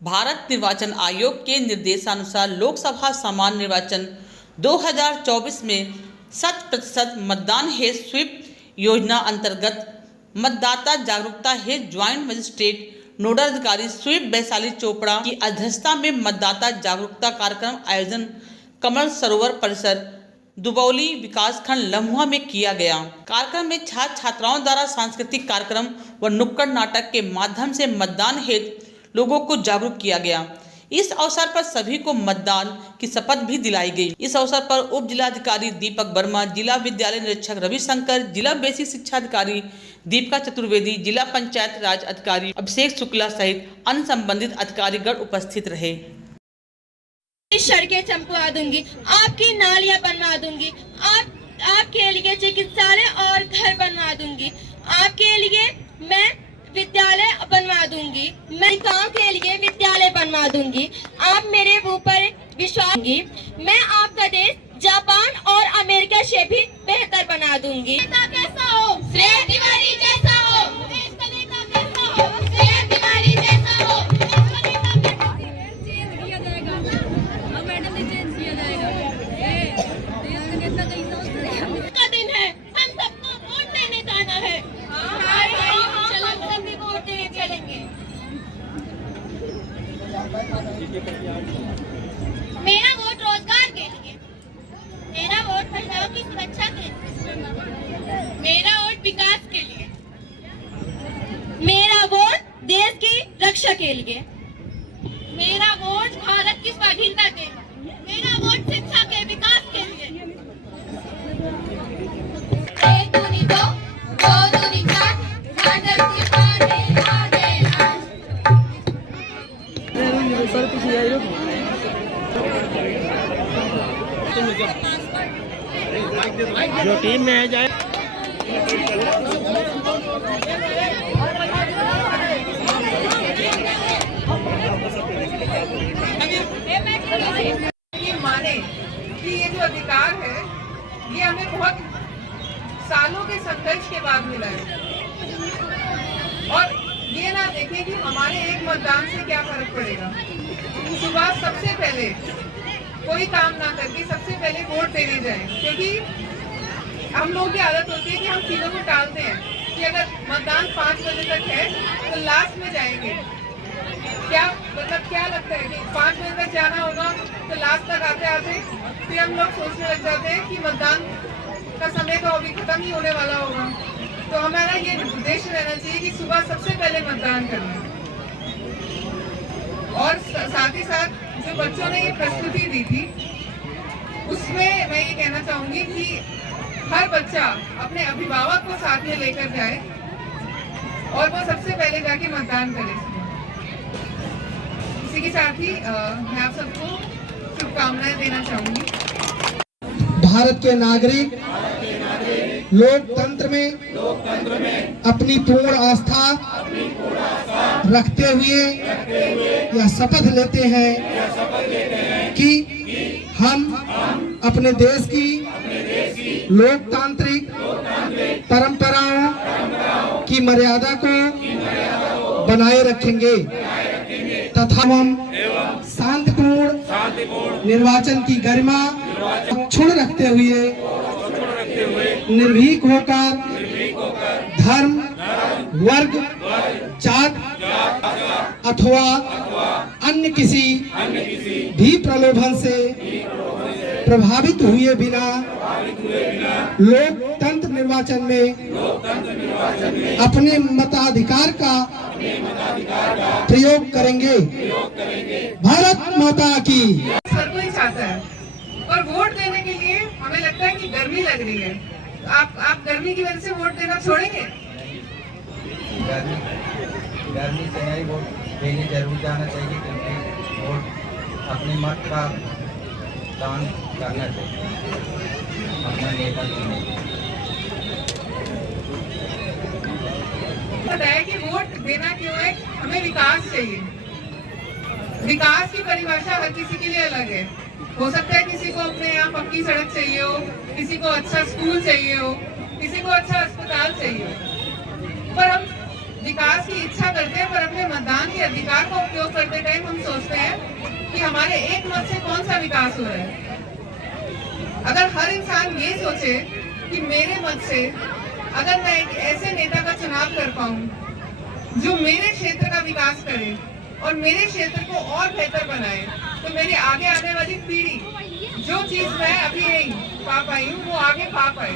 भारत निर्वाचन आयोग के निर्देशानुसार लोकसभा सामान्य निर्वाचन 2024 में 100% मतदान हेतु स्वीप योजना अंतर्गत मतदाता जागरूकता हेतु ज्वाइंट मजिस्ट्रेट नोडल अधिकारी स्वीप वैशाली चोपड़ा की अध्यक्षता में मतदाता जागरूकता कार्यक्रम आयोजन कमल सरोवर परिसर दुबौली विकासखंड लम्हुआ में किया गया। कार्यक्रम में छात्र छात्राओं द्वारा सांस्कृतिक कार्यक्रम व नुक्कड़ नाटक के माध्यम से मतदान हेतु लोगों को जागरूक किया गया। इस अवसर पर सभी को मतदान की शपथ भी दिलाई गई। इस अवसर पर उप जिलाधिकारी दीपक वर्मा, जिला विद्यालय निरीक्षक रविशंकर, जिला बेसिक शिक्षा अधिकारी दीपिका चतुर्वेदी, जिला पंचायत राज अधिकारी अभिषेक शुक्ला सहित अन्य संबंधित अधिकारीगण उपस्थित रहे। सड़कें चमकवा दूंगी, आपकी नालियां बनवा दूंगी, आपके लिए चिकित्सालय और घर बनवा दूंगी, आपके लिए मैं विद्यालय बनवा दूंगी, मैं गांव के लिए विद्यालय बनवा दूंगी, आप मेरे ऊपर विश्वास दूंगी, मैं आपका देश जापान और अमेरिका से भी बेहतर बना दूंगी। नेता कैसा हो? श्रेय तिवारी जैसा हो। देश का नेता कैसा हो? श्रेय तिवारी जैसा हो। का दिन है, हम सबको वोट देने जाना है। चलेंगे। मेरा वोट रोजगार के लिए, मेरा वोट महिलाओं की सुरक्षा के लिए, मेरा वोट विकास के लिए, मेरा वोट देश की रक्षा के लिए, मेरा वोट भारत की स्वाधीनता के लिए, मेरा वोट शिक्षा के विकास के लिए। जो टीम में जाए माने कि ये जो अधिकार है ये हमें बहुत सालों के संघर्ष के बाद मिला है और ये ना देखें कि हमारे एक मतदान से क्या फर्क पड़ेगा। सुबह सबसे पहले कोई काम ना करके सबसे पहले वोट देने जाएं, क्योंकि हम लोगों की आदत होती है कि हम चीजों को टालते हैं कि अगर मतदान 5 बजे तक है तो लास्ट में जाएंगे। क्या मतलब क्या लगता है कि 5 बजे तक जाना होगा तो लास्ट तक आते आते फिर हम लोग सोचने लग जाते हैं कि मतदान का समय तो अभी खत्म ही होने वाला होगा। तो हमारा ये उद्देश्य रहना चाहिए कि सुबह सबसे पहले मतदान करना। और साथ ही साथ जो बच्चों ने ये प्रस्तुति दी थी उसमें मैं ये कहना चाहूंगी कि हर बच्चा अपने अभिभावक को साथ में लेकर जाए और वो सबसे पहले जाके मतदान करे। इसी के साथ ही मैं आप सबको शुभकामनाएं देना चाहूंगी। भारत के नागरिक लोकतंत्र में अपनी पूर्ण आस्था रखते हुए यह शपथ लेते हैं कि हम अपने देश की लोकतांत्रिक परंपराओं की मर्यादा को बनाए रखेंगे तथा हम शांतिपूर्ण निर्वाचन की गरिमा अक्षुण्ण रखते हुए निर्भीक होकर धर्म, वर्ग, जात अथवा अन्य किसी भी प्रलोभन से प्रभावित हुए बिना लोकतंत्र निर्वाचन में अपने मताधिकार का प्रयोग करेंगे। भारत माता की। हर कोई चाहता है और वोट देने के लिए हमें लगता है कि गर्मी लग रही है। आप गर्मी की वजह से वोट देना छोड़ेंगे? गर्मी से नहीं, वोट देने जरूर जाना चाहिए क्योंकि वोट अपने मत का दान करना चाहिए अपना नेता चुनने। बताया कि वोट देना क्यों है? हमें विकास चाहिए। विकास की परिभाषा हर किसी के लिए अलग है। हो सकता है किसी को अपने यहाँ पक्की सड़क चाहिए हो, किसी को अच्छा स्कूल चाहिए हो, किसी को अच्छा अस्पताल चाहिए हो, पर हम विकास की इच्छा करते हैं पर अपने मतदान के अधिकार का उपयोग करते टाइम हम हमारे एक मत से कौन सा विकास हो रहा है। अगर हर इंसान ये सोचे कि मेरे मत से अगर मैं एक ऐसे नेता का चुनाव कर पाऊं जो मेरे क्षेत्र का विकास करे और मेरे क्षेत्र को और बेहतर बनाए, तो मेरी आगे आने वाली पीढ़ी जो चीज मैं अभी नहीं पा पाई हूँ वो आगे पा पाए।